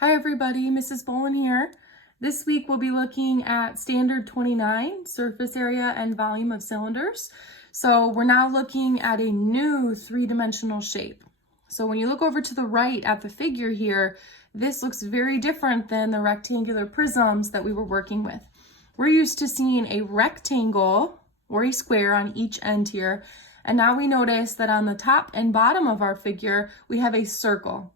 Hi everybody, Mrs. Bolin here. This week we'll be looking at standard 29, surface area and volume of cylinders. So we're now looking at a new three-dimensional shape. So when you look over to the right at the figure here, this looks very different than the rectangular prisms that we were working with. We're used to seeing a rectangle or a square on each end here. And now we notice that on the top and bottom of our figure, we have a circle.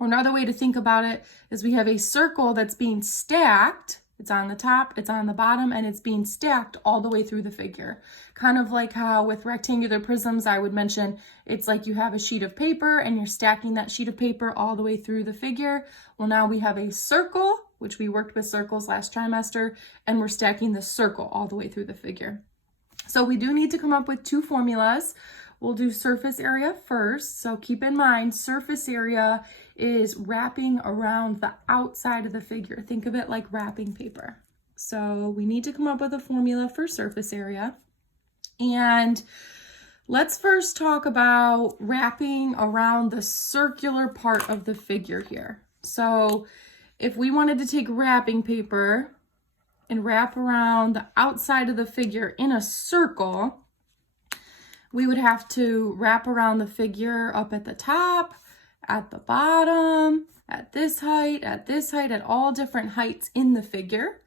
Or another way to think about it is we have a circle that's being stacked. It's on the top, it's on the bottom, and it's being stacked all the way through the figure. Kind of like how with rectangular prisms, I would mention it's like you have a sheet of paper and you're stacking that sheet of paper all the way through the figure. Well, now we have a circle, which we worked with circles last trimester, and we're stacking the circle all the way through the figure. So we do need to come up with two formulas. We'll do surface area first. So keep in mind, surface area is wrapping around the outside of the figure. Think of it like wrapping paper. So we need to come up with a formula for surface area. And let's first talk about wrapping around the circular part of the figure here. So if we wanted to take wrapping paper and wrap around the outside of the figure in a circle, we would have to wrap around the figure up at the top, at the bottom, at this height, at all different heights in the figure.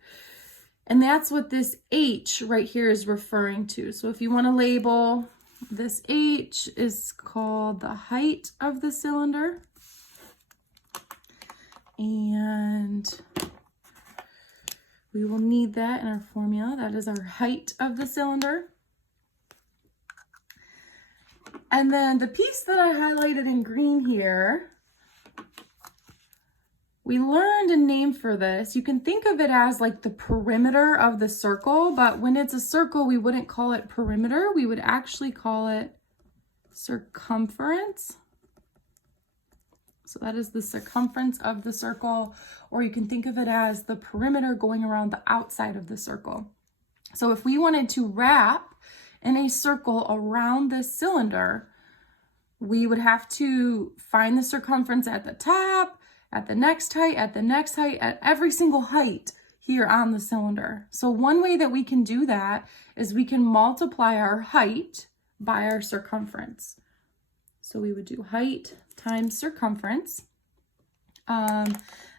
And that's what this H right here is referring to. So if you want to label, this H is called the height of the cylinder. And we will need that in our formula. That is our height of the cylinder. And then the piece that I highlighted in green here, we learned a name for this. You can think of it as like the perimeter of the circle, but when it's a circle, we wouldn't call it perimeter. We would actually call it circumference. So that is the circumference of the circle, or you can think of it as the perimeter going around the outside of the circle. So if we wanted to wrap in a circle around this cylinder, we would have to find the circumference at the top, at the next height, at every single height here on the cylinder. So one way that we can do that is we can multiply our height by our circumference. So we would do height times circumference. The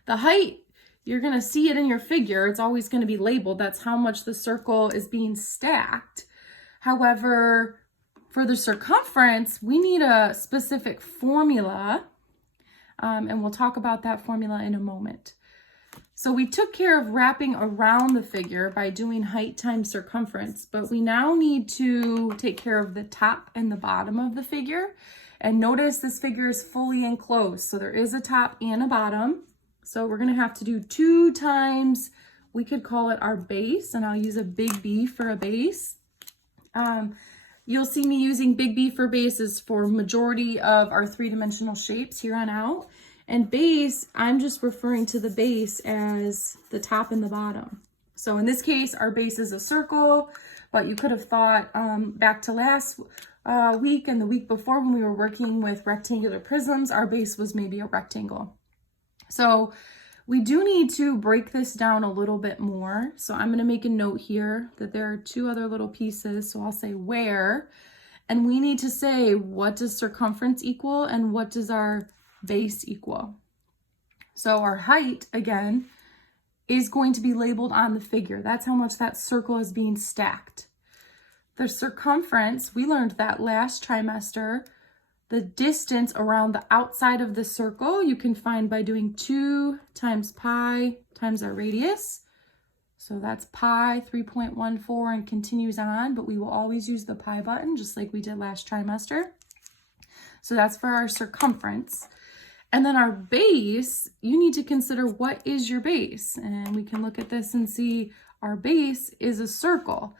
height, you're going to see it in your figure. It's always going to be labeled. That's how much the circle is being stacked. However, for the circumference, we need a specific formula, and we'll talk about that formula in a moment. So we took care of wrapping around the figure by doing height times circumference, but we now need to take care of the top and the bottom of the figure. And notice this figure is fully enclosed, so there is a top and a bottom. So we're going to have to do 2 times, we could call it our base, and I'll use a big B for a base. You'll see me using big B for bases for majority of our three-dimensional shapes here on out. And base, I'm just referring to the base as the top and the bottom. So in this case, our base is a circle, but you could have thought back to last week and the week before when we were working with rectangular prisms, our base was maybe a rectangle. So we do need to break this down a little bit more. So I'm going to make a note here that there are 2 other little pieces. So I'll say where, and we need to say what does circumference equal and what does our base equal. So our height, again, is going to be labeled on the figure. That's how much that circle is being stacked. The circumference, we learned that last trimester. The distance around the outside of the circle you can find by doing 2 times pi times our radius. So that's pi 3.14 and continues on, but we will always use the pi button just like we did last trimester. So that's for our circumference. And then our base, you need to consider what is your base. And we can look at this and see our base is a circle.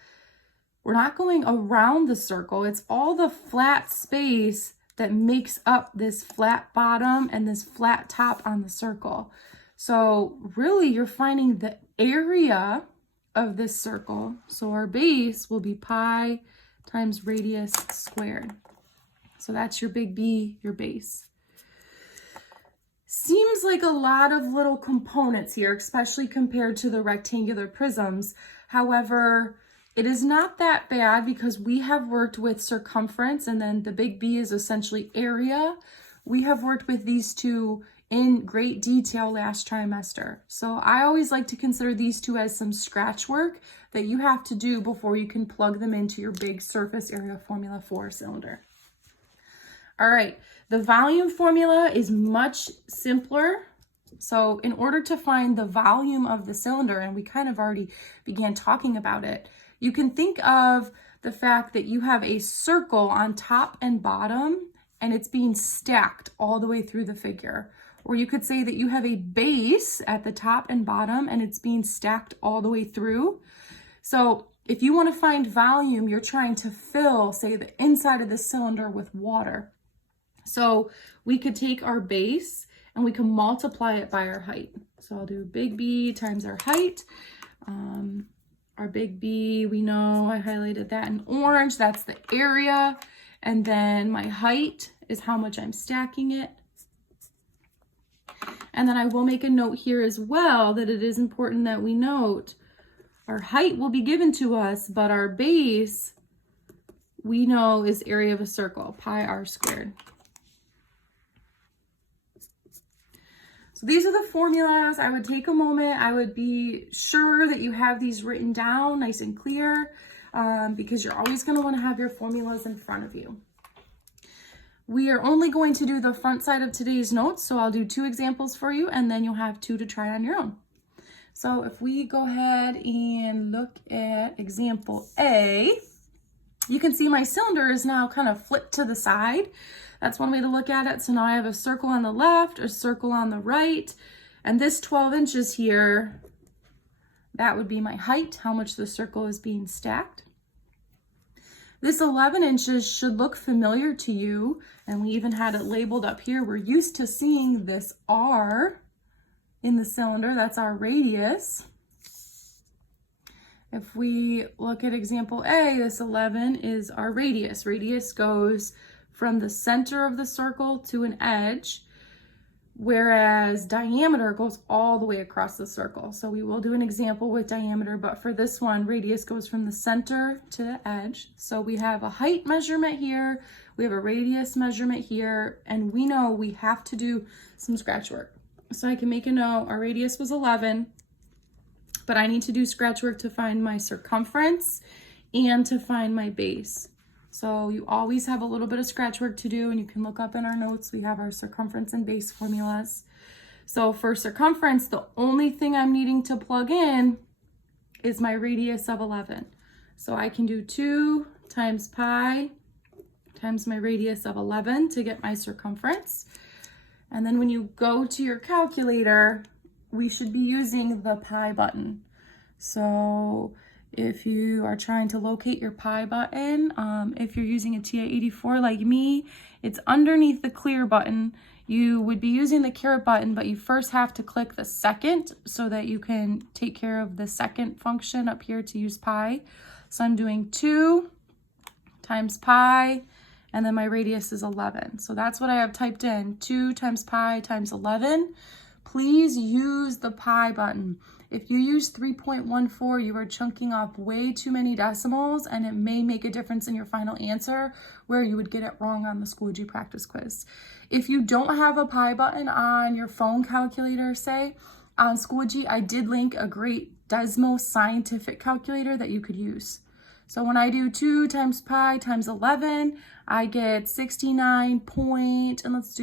We're not going around the circle. It's all the flat space that makes up this flat bottom and this flat top on the circle. So really you're finding the area of this circle. So our base will be pi times radius squared. So that's your big B, your base. Seems like a lot of little components here, especially compared to the rectangular prisms. However, it is not that bad because we have worked with circumference, and then the big B is essentially area. We have worked with these two in great detail last trimester. So I always like to consider these two as some scratch work that you have to do before you can plug them into your big surface area formula for a cylinder. All right, the volume formula is much simpler. So in order to find the volume of the cylinder, and we kind of already began talking about it, you can think of the fact that you have a circle on top and bottom, and it's being stacked all the way through the figure. Or you could say that you have a base at the top and bottom, and it's being stacked all the way through. So if you want to find volume, you're trying to fill, say, the inside of the cylinder with water. So we could take our base and we can multiply it by our height. So I'll do big B times our height. Our big B, we know I highlighted that in orange. That's the area. And then my height is how much I'm stacking it. And then I will make a note here as well that it is important that we note our height will be given to us, but our base we know is area of a circle, pi r squared. So these are the formulas. I would take a moment. I would be sure that you have these written down nice and clear because you're always going to want to have your formulas in front of you. We are only going to do the front side of today's notes, so I'll do 2 examples for you, and then you'll have 2 to try on your own. So if we go ahead and look at example A, you can see my cylinder is now kind of flipped to the side. That's one way to look at it. So now I have a circle on the left, a circle on the right, and this 12 inches here, that would be my height, how much the circle is being stacked. This 11 inches should look familiar to you, and we even had it labeled up here. We're used to seeing this R in the cylinder. That's our radius. If we look at example A, this 11 is our radius. Radius goes from the center of the circle to an edge, whereas diameter goes all the way across the circle. So we will do an example with diameter, but for this one, radius goes from the center to the edge. So we have a height measurement here, we have a radius measurement here, and we know we have to do some scratch work. So I can make a note, our radius was 11, but I need to do scratch work to find my circumference and to find my base. So you always have a little bit of scratch work to do, and you can look up in our notes, we have our circumference and base formulas. So for circumference, the only thing I'm needing to plug in is my radius of 11. So I can do 2 times pi times my radius of 11 to get my circumference. And then when you go to your calculator, we should be using the pi button. So if you are trying to locate your pi button, if you're using a TI-84 like me, it's underneath the clear button. You would be using the caret button, but you first have to click the second so that you can take care of the second function up here to use pi. So I'm doing 2 times pi, and then my radius is 11. So that's what I have typed in, 2 times pi times 11. Please use the pi button. If you use 3.14, you are chunking off way too many decimals, and it may make a difference in your final answer where you would get it wrong on the Schoology practice quiz. If you don't have a pi button on your phone calculator, say, on Schoology, I did link a great Desmo scientific calculator that you could use. So when I do 2 times pi times 11, I get 69 point, and let's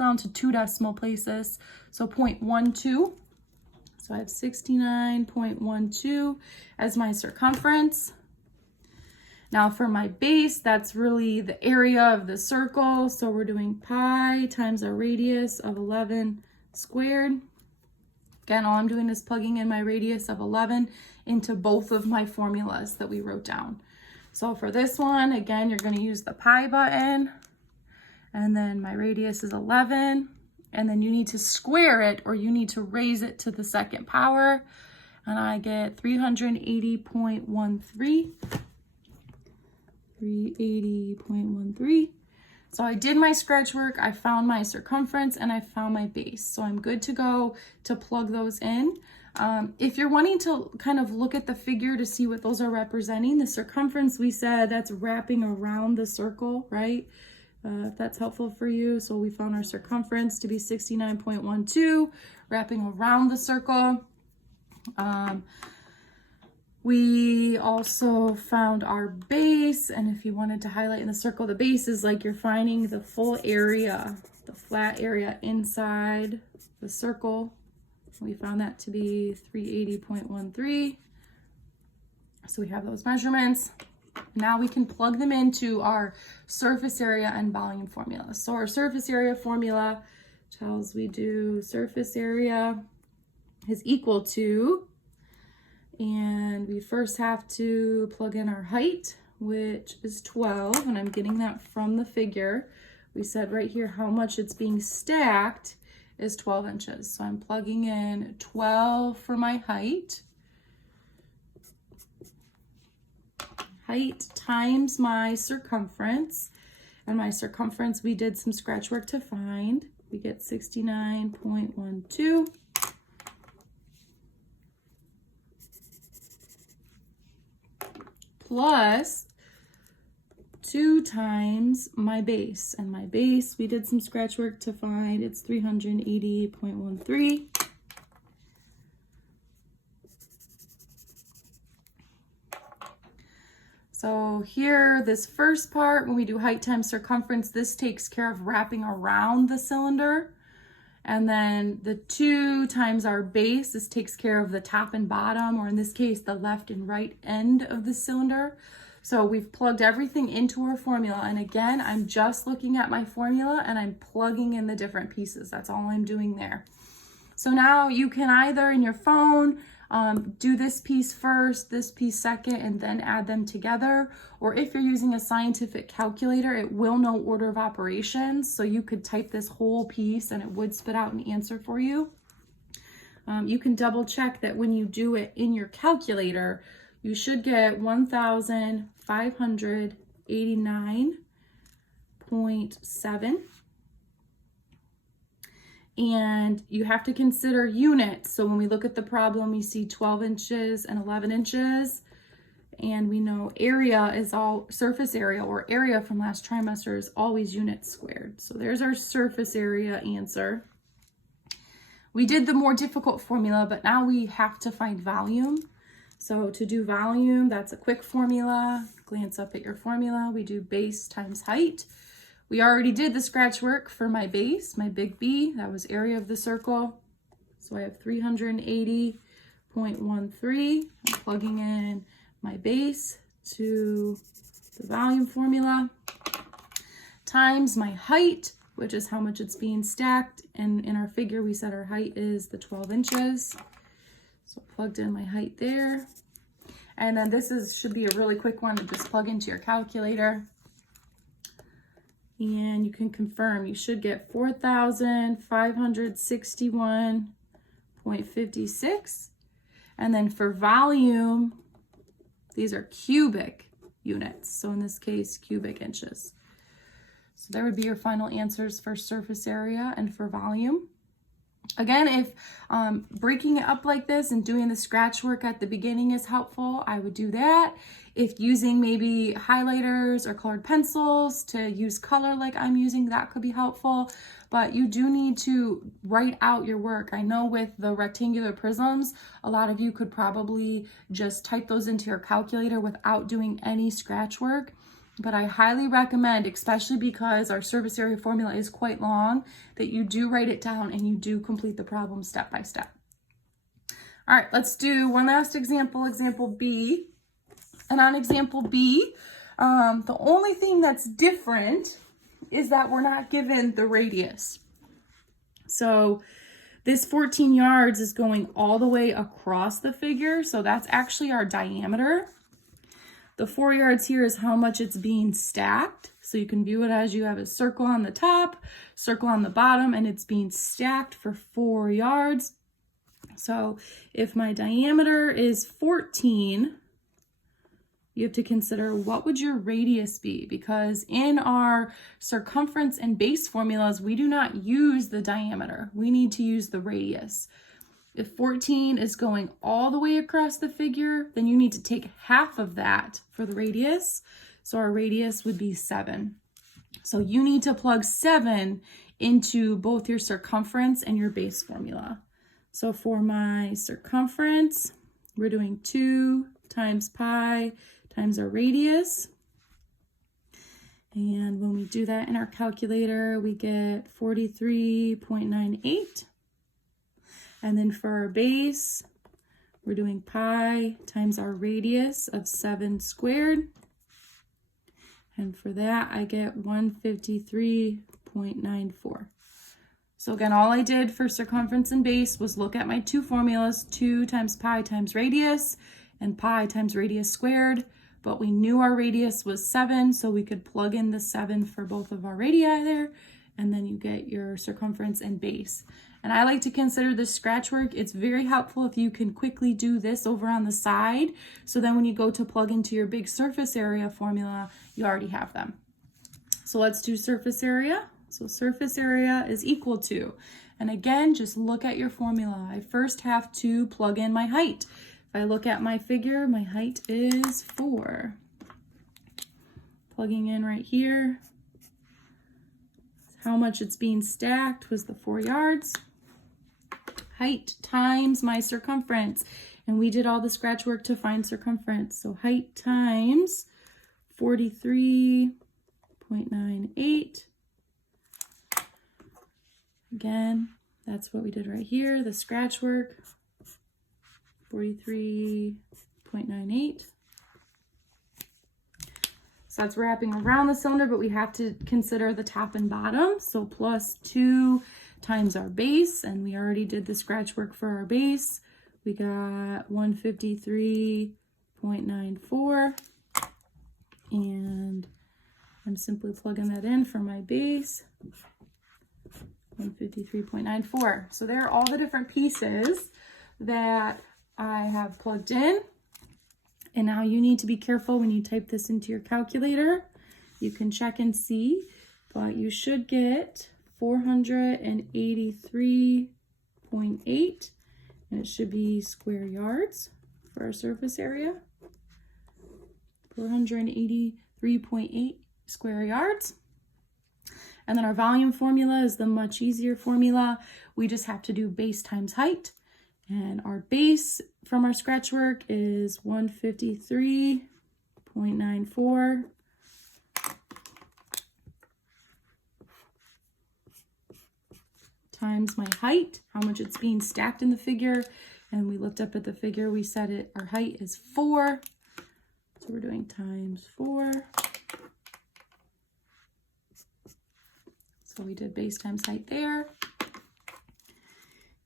round to 2 decimal places, so 0.12. So I have 69.12 as my circumference. Now for my base, that's really the area of the circle. So we're doing pi times our radius of 11 squared. Again, all I'm doing is plugging in my radius of 11 into both of my formulas that we wrote down. So for this one, again, you're going to use the pi button, and then my radius is 11. And then you need to square it, or you need to raise it to the second power. And I get 380.13. 380.13. So I did my scratch work, I found my circumference, and I found my base. So I'm good to go to plug those in. If you're wanting to kind of look at the figure to see what those are representing, the circumference, we said that's wrapping around the circle, right? If that's helpful for you. So we found our circumference to be 69.12, wrapping around the circle. We also found our base, and if you wanted to highlight in the circle, the base is like you're finding the full area, the flat area inside the circle. We found that to be 380.13. So we have those measurements. Now we can plug them into our surface area and volume formula. So our surface area formula tells we do surface area is equal to, and we first have to plug in our height, which is 12, and I'm getting that from the figure. We said right here how much it's being stacked is 12 inches. So I'm plugging in 12 for my height. Height times my circumference, and my circumference we did some scratch work to find. We get 69.12. Plus 2 times my base, and my base we did some scratch work to find. It's 380.13. So here, this first part, when we do height times circumference, this takes care of wrapping around the cylinder. And then the 2 times our base, this takes care of the top and bottom, or in this case, the left and right end of the cylinder. So we've plugged everything into our formula. And again, I'm just looking at my formula and I'm plugging in the different pieces. That's all I'm doing there. So now you can either in your phone, do this piece first, this piece second, and then add them together. Or if you're using a scientific calculator, it will know order of operations. So you could type this whole piece and it would spit out an answer for you. You can double check that when you do it in your calculator, you should get 1,589.7. And you have to consider units. So when we look at the problem, we see 12 inches and 11 inches. And we know area is all surface area, or area from last trimester is always units squared. So there's our surface area answer. We did the more difficult formula, but now we have to find volume. So to do volume, that's a quick formula. Glance up at your formula. We do base times height. We already did the scratch work for my base, my big B. That was area of the circle. So I have 380.13. I'm plugging in my base to the volume formula, times my height, which is how much it's being stacked. And in our figure, we said our height is the 12 inches. So plugged in my height there. And then this should be a really quick one to just plug into your calculator. And you can confirm, you should get 4,561.56. And then for volume, these are cubic units. So in this case, cubic inches. So there would be your final answers for surface area and for volume. Again, if breaking it up like this and doing the scratch work at the beginning is helpful, I would do that. If using maybe highlighters or colored pencils to use color like I'm using, that could be helpful. But you do need to write out your work. I know with the rectangular prisms, a lot of you could probably just type those into your calculator without doing any scratch work. But I highly recommend, especially because our surface area formula is quite long, that you do write it down and you do complete the problem step by step. All right, let's do one last example, example B. And on example B, the only thing that's different is that we're not given the radius. So this 14 yards is going all the way across the figure, so that's actually our diameter. The 4 yards here is how much it's being stacked. So you can view it as you have a circle on the top, circle on the bottom, and it's being stacked for 4 yards. So if my diameter is 14, you have to consider what would your radius be, because in our circumference and base formulas, we do not use the diameter. We need to use the radius. If 14 is going all the way across the figure, then you need to take half of that for the radius. So our radius would be 7. So you need to plug 7 into both your circumference and your base formula. So for my circumference, we're doing 2 times pi times our radius. And when we do that in our calculator, we get 43.98. And then for our base, we're doing pi times our radius of 7 squared. And for that, I get 153.94. So again, all I did for circumference and base was look at my two formulas, 2 times pi times radius and pi times radius squared. But we knew our radius was 7, so we could plug in the 7 for both of our radii there, and then you get your circumference and base. And I like to consider this scratch work. It's very helpful if you can quickly do this over on the side, so then when you go to plug into your big surface area formula, you already have them. So let's do surface area. So surface area is equal to, and again, just look at your formula. I first have to plug in my height. If I look at my figure, my height is 4. Plugging in right here, how much it's being stacked was the 4 yards. Height times my circumference. And we did all the scratch work to find circumference. So height times 43.98. Again, that's what we did right here, the scratch work. 43.98. So that's wrapping around the cylinder, but we have to consider the top and bottom. So plus 2 times our base, and we already did the scratch work for our base. We got 153.94, and I'm simply plugging that in for my base. 153.94. So there are all the different pieces that I have plugged in. And now you need to be careful when you type this into your calculator. You can check and see, but you should get 483.8, and it should be square yards for our surface area. 483.8 square yards. And then our volume formula is the much easier formula. We just have to do base times height. And our base from our scratch work is 153.94 times my height, how much it's being stacked in the figure. And we looked up at the figure, we said our height is 4. So we're doing times 4. So we did base times height there.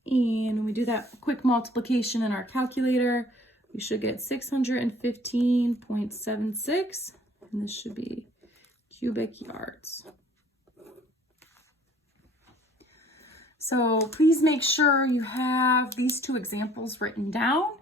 And when we do that quick multiplication in our calculator, we should get 615.76, and this should be cubic yards. So please make sure you have these two examples written down,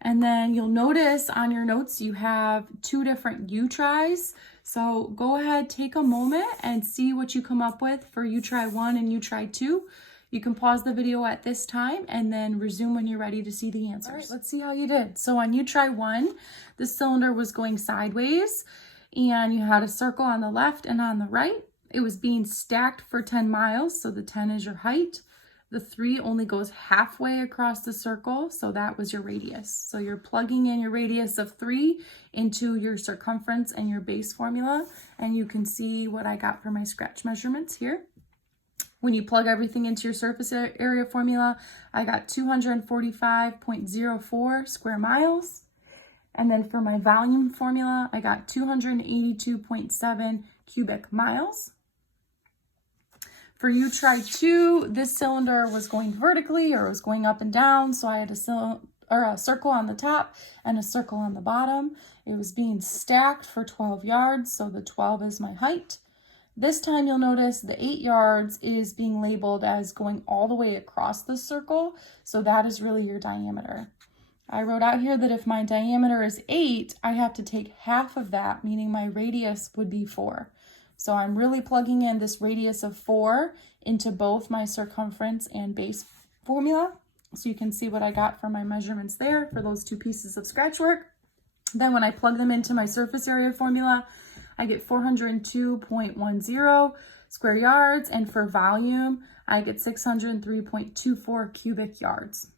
and then you'll notice on your notes you have 2 different U-tries. So go ahead, take a moment and see what you come up with for U-try 1 and U-try 2. You can pause the video at this time and then resume when you're ready to see the answers. All right, let's see how you did. So on U-try 1, the cylinder was going sideways and you had a circle on the left and on the right. It was being stacked for 10 miles, so the 10 is your height. The 3 only goes halfway across the circle, so that was your radius. So you're plugging in your radius of 3 into your circumference and your base formula, and you can see what I got for my scratch measurements here. When you plug everything into your surface area formula, I got 245.04 square miles. And then for my volume formula, I got 282.7 cubic miles. For U-try 2, this cylinder was going vertically, or it was going up and down, so I had a circle on the top and a circle on the bottom. It was being stacked for 12 yards, so the 12 is my height. This time you'll notice the 8 yards is being labeled as going all the way across the circle, so that is really your diameter. I wrote out here that if my diameter is 8, I have to take half of that, meaning my radius would be 4. So I'm really plugging in this radius of 4 into both my circumference and base formula. So you can see what I got for my measurements there for those 2 pieces of scratch work. Then when I plug them into my surface area formula, I get 402.10 square yards, and for volume, I get 603.24 cubic yards.